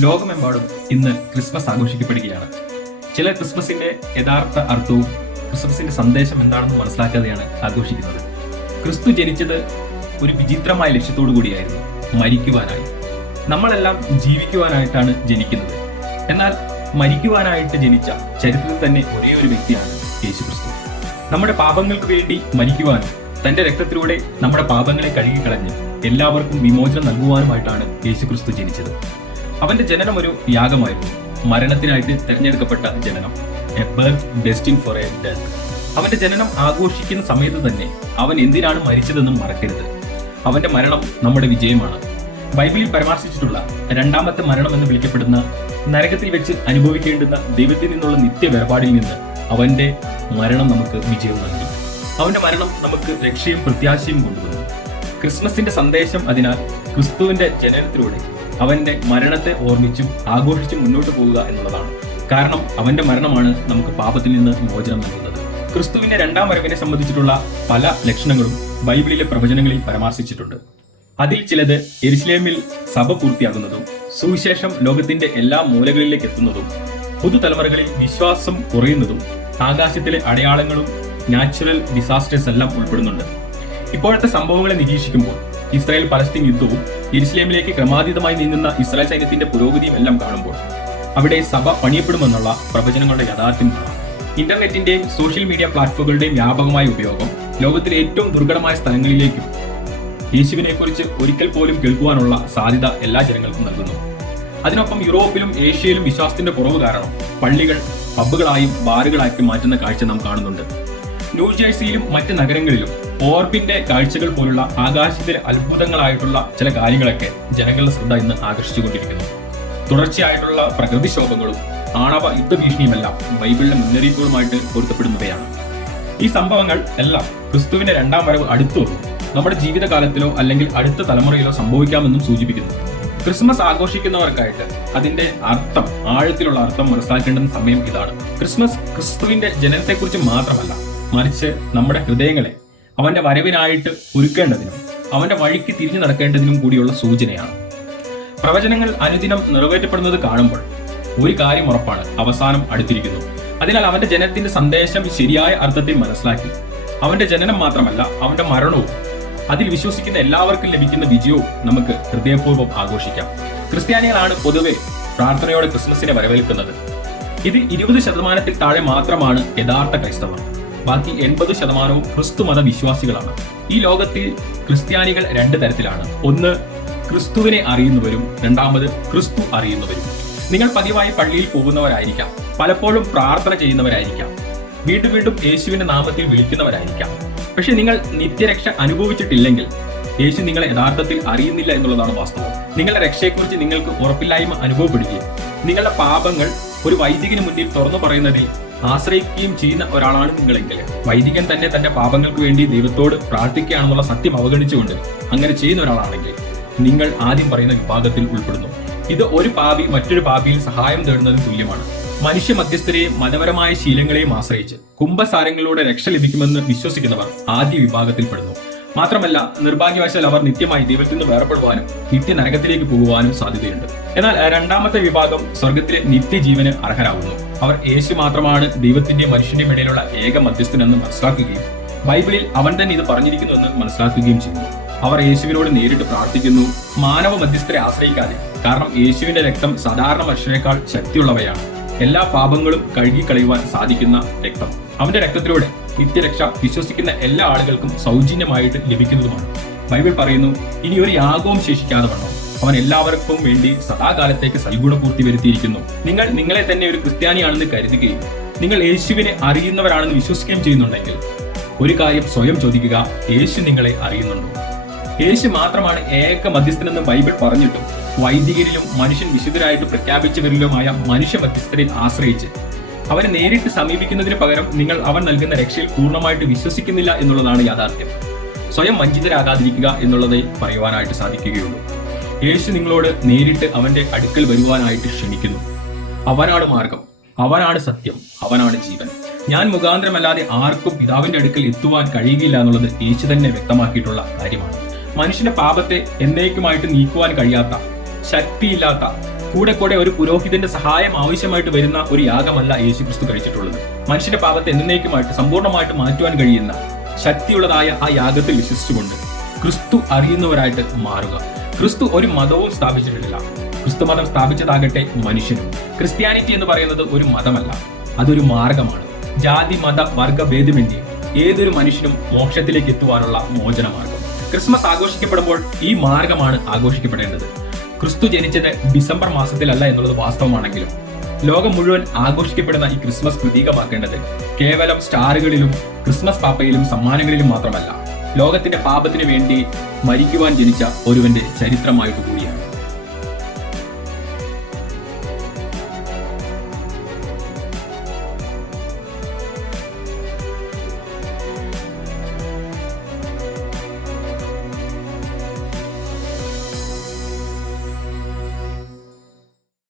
ലോകമെമ്പാടും ഇന്ന് ക്രിസ്മസ് ആഘോഷിക്കപ്പെടുകയാണ്. ചിലർ ക്രിസ്മസിന്റെ യഥാർത്ഥ അർത്ഥവും ക്രിസ്മസിന്റെ സന്ദേശം എന്താണെന്ന് മനസ്സിലാക്കാതെയാണ് ആഘോഷിക്കുന്നത്. ക്രിസ്തു ജനിച്ചത് ഒരു വിചിത്രമായ ലക്ഷ്യത്തോടു കൂടിയായിരുന്നു, മരിക്കുവാനായി. നമ്മളെല്ലാം ജീവിക്കുവാനായിട്ടാണ് ജനിക്കുന്നത്. എന്നാൽ മരിക്കുവാനായിട്ട് ജനിച്ച ചരിത്രത്തിൽ തന്നെ ഒരേ ഒരു വ്യക്തിയാണ് യേശുക്രിസ്തു. നമ്മുടെ പാപങ്ങൾക്ക് വേണ്ടി മരിക്കുവാനും തന്റെ രക്തത്തിലൂടെ നമ്മുടെ പാപങ്ങളെ കഴുകിക്കളഞ്ഞ് എല്ലാവർക്കും വിമോചനം നൽകുവാനുമായിട്ടാണ് യേശുക്രിസ്തു ജനിച്ചത്. അവന്റെ ജനനം ഒരു യാഗമായിരുന്നു, മരണത്തിനായിട്ട് തിരഞ്ഞെടുക്കപ്പെട്ട ജനനം. A birth destined for a death. അവന്റെ ജനനം ആഘോഷിക്കുന്ന സമയത്ത് തന്നെ അവൻ എന്തിനാണ് മരിച്ചതെന്നും മറക്കരുത്. അവന്റെ മരണം നമ്മുടെ വിജയമാണ്. ബൈബിളിൽ പരാമർശിച്ചിട്ടുള്ള രണ്ടാമത്തെ മരണം എന്ന് വിളിക്കപ്പെടുന്ന നരകത്തിൽ വെച്ച് അനുഭവിക്കേണ്ടുന്ന ദൈവത്തിൽ നിന്നുള്ള നിത്യ വേർപാടിൽ നിന്ന് അവന്റെ മരണം നമുക്ക് വിജയം നൽകി. അവന്റെ മരണം നമുക്ക് രക്ഷയും പ്രത്യാശയും കൊണ്ടുവന്നു. ക്രിസ്മസിന്റെ സന്ദേശം അതിനാൽ ക്രിസ്തുവിന്റെ ജനനത്തിലൂടെ അവന്റെ മരണത്തെ ഓർമ്മിച്ചും ആഘോഷിച്ചും മുന്നോട്ട് പോവുക എന്നുള്ളതാണ്. കാരണം അവന്റെ മരണമാണ് നമുക്ക് പാപത്തിൽ നിന്ന് മോചനം നൽകുന്നത്. ക്രിസ്തുവിന്റെ രണ്ടാം വരവിനെ സംബന്ധിച്ചിട്ടുള്ള പല ലക്ഷണങ്ങളും ബൈബിളിലെ പ്രവചനങ്ങളിൽ പരാമർശിച്ചിട്ടുണ്ട്. അതിൽ ചിലത് യെരുശലേമിൽ സഭ പൂർത്തിയാകുന്നതും സുവിശേഷം ലോകത്തിന്റെ എല്ലാ മൂലകളിലേക്ക് എത്തുന്നതും പുതുതലമുറകളിൽ വിശ്വാസം കുറയുന്നതും ആകാശത്തിലെ അടയാളങ്ങളും നാച്ചുറൽ ഡിസാസ്റ്റേഴ്സ് എല്ലാം ഉൾപ്പെടുന്നുണ്ട്. ഇപ്പോഴത്തെ സംഭവങ്ങളെ നിരീക്ഷിക്കുമ്പോൾ ഇസ്രായേൽ പലസ്തീൻ യുദ്ധവും യെരുശലേമിലേക്ക് ക്രമാതീതമായി നീങ്ങുന്ന ഇസ്രായേൽ സൈന്യത്തിന്റെ പുരോഗതിയും എല്ലാം കാണുമ്പോൾ അവിടെ സഭ പണിയപ്പെടുമെന്നുള്ള പ്രവചനങ്ങളുടെ യാഥാർത്ഥ്യം കാണാം. ഇന്റർനെറ്റിന്റെയും സോഷ്യൽ മീഡിയ പ്ലാറ്റ്ഫോമുകളുടെയും വ്യാപകമായ ഉപയോഗം ലോകത്തിലെ ഏറ്റവും ദുർഘടമായ സ്ഥലങ്ങളിലേക്കും യേശുവിനെ കുറിച്ച് ഒരിക്കൽ പോലും കേൾക്കുവാനുള്ള സാധ്യത എല്ലാ ജനങ്ങൾക്കും നൽകുന്നു. അതിനൊപ്പം യൂറോപ്പിലും ഏഷ്യയിലും വിശ്വാസത്തിന്റെ കുറവ് കാരണം പള്ളികൾ പബ്ബുകളായും ബാറുകളാക്കി മാറ്റുന്ന കാഴ്ച നാം കാണുന്നുണ്ട്. ന്യൂജേഴ്സിയിലും മറ്റ് നഗരങ്ങളിലും ഓർബിന്റെ കാഴ്ചകൾ പോലുള്ള ആകാശത്തിലെ അത്ഭുതങ്ങളായിട്ടുള്ള ചില കാര്യങ്ങളൊക്കെ ജനങ്ങളുടെ ശ്രദ്ധ ഇന്ന് ആകർഷിച്ചുകൊണ്ടിരിക്കുന്നു. തുടർച്ചയായിട്ടുള്ള പ്രകൃതിക്ഷോഭങ്ങളും ആണവ യുദ്ധഭീഷണിയുമെല്ലാം ബൈബിളിലെ മുന്നറിയിപ്പുകളുമായിട്ട് പൊരുത്തപ്പെടുന്നവയാണ്. ഈ സംഭവങ്ങൾ എല്ലാം ക്രിസ്തുവിന്റെ രണ്ടാം വരവ് അടുത്തു വന്നു നമ്മുടെ ജീവിതകാലത്തിലോ അല്ലെങ്കിൽ അടുത്ത തലമുറയിലോ സംഭവിക്കാമെന്നും സൂചിപ്പിക്കുന്നു. ക്രിസ്മസ് ആഘോഷിക്കുന്നവർക്കായിട്ട് അതിന്റെ അർത്ഥം, ആഴത്തിലുള്ള അർത്ഥം മനസ്സിലാക്കേണ്ടുന്ന സമയം ഇതാണ്. ക്രിസ്മസ് ക്രിസ്തുവിന്റെ ജനനത്തെക്കുറിച്ച് മാത്രമല്ല, മറിച്ച് നമ്മുടെ ഹൃദയങ്ങളെ അവന്റെ വരവിനായിട്ട് ഒരുക്കേണ്ടതിനും അവന്റെ വഴിക്ക് തിരിഞ്ഞു നടക്കേണ്ടതിനും കൂടിയുള്ള സൂചനയാണ്. പ്രവചനങ്ങൾ അനുദിനം നിറവേറ്റപ്പെടുന്നത് കാണുമ്പോൾ ഒരു കാര്യം ഉറപ്പാണ്, അവസാനം അടുത്തിരിക്കുന്നു. അതിനാൽ അവന്റെ ജനനത്തിന്റെ സന്ദേശം ശരിയായ അർത്ഥത്തിൽ മനസ്സിലാക്കി അവന്റെ ജനനം മാത്രമല്ല, അവന്റെ മരണവും അതിൽ വിശ്വസിക്കുന്ന എല്ലാവർക്കും ലഭിക്കുന്ന വിജയവും നമുക്ക് ഹൃദയപൂർവ്വം ആഘോഷിക്കാം. ക്രിസ്ത്യാനികളാണ് പൊതുവെ പ്രാർത്ഥനയോടെ ക്രിസ്മസിനെ വരവേൽക്കുന്നത്. ഇത് 20% താഴെ മാത്രമാണ് യഥാർത്ഥ ക്രൈസ്തവർ. ബാക്കി 80% ക്രിസ്തു മത വിശ്വാസികളാണ്. ഈ ലോകത്തിൽ ക്രിസ്ത്യാനികൾ രണ്ട് തരത്തിലാണ്. ഒന്ന്, ക്രിസ്തുവിനെ അറിയുന്നവരും, രണ്ടാമത് ക്രിസ്തു അറിയുന്നവരും. നിങ്ങൾ പതിവായി പള്ളിയിൽ പോകുന്നവരായിരിക്കാം, പലപ്പോഴും പ്രാർത്ഥന ചെയ്യുന്നവരായിരിക്കാം, വീണ്ടും വീണ്ടും യേശുവിന്റെ നാമത്തിൽ വിളിക്കുന്നവരായിരിക്കാം. പക്ഷെ നിങ്ങൾ നിത്യരക്ഷ അനുഭവിച്ചിട്ടില്ലെങ്കിൽ യേശു നിങ്ങളെ യഥാർത്ഥത്തിൽ അറിയുന്നില്ല എന്നുള്ളതാണ് വാസ്തവം. നിങ്ങളുടെ രക്ഷയെക്കുറിച്ച് നിങ്ങൾക്ക് ഉറപ്പില്ലായ്മ അനുഭവപ്പെടുകയും നിങ്ങളുടെ പാപങ്ങൾ ഒരു വൈദികന് മുന്നിൽ തുറന്നു പറയുന്നതിൽ ആശ്രയിക്കുകയും ചെയ്യുന്ന ഒരാളാണ് നിങ്ങളെങ്കിൽ, വൈദികൻ തന്നെ തന്റെ പാപങ്ങൾക്ക് വേണ്ടി ദൈവത്തോട് പ്രാർത്ഥിക്കുകയാണെന്നുള്ള സത്യം അവഗണിച്ചുകൊണ്ട് അങ്ങനെ ചെയ്യുന്ന ഒരാളാണെങ്കിൽ നിങ്ങൾ ആദ്യം പറയുന്ന വിഭാഗത്തിൽ ഉൾപ്പെടുന്നു. ഇത് ഒരു പാപി മറ്റൊരു പാപിയിൽ സഹായം തേടുന്നതിന് തുല്യമാണ്. മനുഷ്യ മധ്യസ്ഥരെയും മതപരമായ ശീലങ്ങളെയും ആശ്രയിച്ച് കുംഭസാരങ്ങളിലൂടെ രക്ഷ ലഭിക്കുമെന്ന് വിശ്വസിക്കുന്നവർ ആദ്യ വിഭാഗത്തിൽപ്പെടുന്നു. മാത്രമല്ല, നിർഭാഗ്യവശാൽ അവർ നിത്യമായി ദൈവത്തിൽ നിന്ന് വേർപെടുവാനും നിത്യ നരകത്തിലേക്ക് പോകുവാനും സാധ്യതയുണ്ട്. എന്നാൽ രണ്ടാമത്തെ വിഭാഗം സ്വർഗത്തിലെ നിത്യജീവന് അർഹരാകുന്നു. അവർ യേശു മാത്രമാണ് ദൈവത്തിന്റെയും മനുഷ്യന്റെയും ഇടയിലുള്ള ഏക മധ്യസ്ഥനെന്ന് മനസ്സിലാക്കുകയും ബൈബിളിൽ അവൻ തന്നെ ഇത് പറഞ്ഞിരിക്കുന്നുവെന്ന് മനസ്സിലാക്കുകയും ചെയ്യുന്നു. അവർ യേശുവിനോട് നേരിട്ട് പ്രാർത്ഥിക്കുന്നു, മാനവ മധ്യസ്ഥരെ ആശ്രയിക്കാതെ. കാരണം യേശുവിന്റെ രക്തം സാധാരണ മനുഷ്യനേക്കാൾ ശക്തിയുള്ളവയാണ്. എല്ലാ പാപങ്ങളും കഴുകിക്കളയുവാൻ സാധിക്കുന്ന രക്തം. അവന്റെ രക്തത്തിലൂടെ നിത്യരക്ഷ വിശ്വസിക്കുന്ന എല്ലാ ആളുകൾക്കും സൗജന്യമായിട്ട് ലഭിക്കുന്നതുമാണ്. ബൈബിൾ പറയുന്നു, ഇനി ഒരു യാഗവും ശേഷിക്കാതെ വണ്ണം അവൻ എല്ലാവർക്കും വേണ്ടി സദാകാലത്തേക്ക് സൽഗുണപൂർത്തി വരുത്തിയിരിക്കുന്നു. നിങ്ങൾ നിങ്ങളെ തന്നെ ഒരു ക്രിസ്ത്യാനിയാണെന്ന് കരുതുകയും നിങ്ങൾ യേശുവിനെ അറിയുന്നവരാണെന്ന് വിശ്വസിക്കുകയും ചെയ്യുന്നുണ്ടെങ്കിൽ ഒരു കാര്യം സ്വയം ചോദിക്കുക, യേശു നിങ്ങളെ അറിയുന്നുണ്ടോ? യേശു മാത്രമാണ് ഏക മധ്യസ്ഥനെന്ന് ബൈബിൾ പറഞ്ഞിട്ടും വൈദികരിലും മനുഷ്യൻ വിശുദ്ധരായിട്ട് പ്രഖ്യാപിച്ചവരിലുമായ മനുഷ്യ മധ്യസ്ഥരിൽ ആശ്രയിച്ച് അവനെ നേരിട്ട് സമീപിക്കുന്നതിന് പകരം നിങ്ങൾ അവൻ നൽകുന്ന രക്ഷയിൽ പൂർണ്ണമായിട്ട് വിശ്വസിക്കുന്നില്ല എന്നുള്ളതാണ് യാഥാർത്ഥ്യം. സ്വയം വഞ്ചിതരാകാതിരിക്കുക എന്നുള്ളതേ പറയുവാനായിട്ട് സാധിക്കുകയുള്ളൂ. യേശു നിങ്ങളോട് നേരിട്ട് അവന്റെ അടുക്കൽ വരുവാനായിട്ട് ക്ഷണിക്കുന്നു. അവനാണ് മാർഗം, അവനാണ് സത്യം, അവനാണ് ജീവൻ. ഞാൻ മുഖാന്തരമല്ലാതെ ആർക്കും പിതാവിന്റെ അടുക്കൽ എത്തുവാൻ കഴിയുകയില്ല എന്നുള്ളത് യേശു തന്നെ വ്യക്തമാക്കിയിട്ടുള്ള കാര്യമാണ്. മനുഷ്യന്റെ പാപത്തെ എന്നേക്കുമായിട്ട് നീക്കുവാൻ കഴിയാത്ത, ശക്തിയില്ലാത്ത, കൂടെ കൂടെ ഒരു പുരോഹിതന്റെ സഹായം ആവശ്യമായിട്ട് വരുന്ന ഒരു യാഗമല്ല യേശുക്രിസ്തു കഴിച്ചിട്ടുള്ളത്. മനുഷ്യന്റെ പാപത്തെ എന്നേക്കുമായിട്ട് സമ്പൂർണ്ണമായിട്ട് മാറ്റുവാൻ കഴിയുന്ന ശക്തിയുള്ളതായ ആ യാഗത്തിൽ വിശ്വസിച്ചുകൊണ്ട് ക്രിസ്തു അറിയുന്നവരായിട്ട് മാറുക. ക്രിസ്തു ഒരു മതവും സ്ഥാപിച്ചിട്ടില്ല. ക്രിസ്തു മതം സ്ഥാപിച്ചതാകട്ടെ മനുഷ്യനും. ക്രിസ്ത്യാനിറ്റി എന്ന് പറയുന്നത് ഒരു മതമല്ല, അതൊരു മാർഗമാണ്. ജാതി മത വർഗ ഭേദമന്യേ ഏതൊരു മനുഷ്യനും മോക്ഷത്തിലേക്ക് എത്തുവാനുള്ള മോചന മാർഗം. ക്രിസ്മസ് ആഘോഷിക്കപ്പെടുമ്പോൾ ഈ മാർഗമാണ് ആഘോഷിക്കപ്പെടേണ്ടത്. ക്രിസ്തു ജനിച്ചത് ഡിസംബർ മാസത്തിലല്ല എന്നുള്ളത് വാസ്തവമാണെങ്കിലും ലോകം മുഴുവൻ ആഘോഷിക്കപ്പെടുന്ന ഈ ക്രിസ്മസ് പ്രതീകമാക്കേണ്ടത് കേവലം സ്റ്റാറുകളിലും ക്രിസ്മസ് പാപ്പയിലും സമ്മാനങ്ങളിലും മാത്രമല്ല, ലോകത്തിന്റെ പാപത്തിനു വേണ്ടി മരിക്കുവാൻ ജനിച്ച ഒരുവന്റെ ചരിത്രമായിട്ട് കൂടിയാണ്.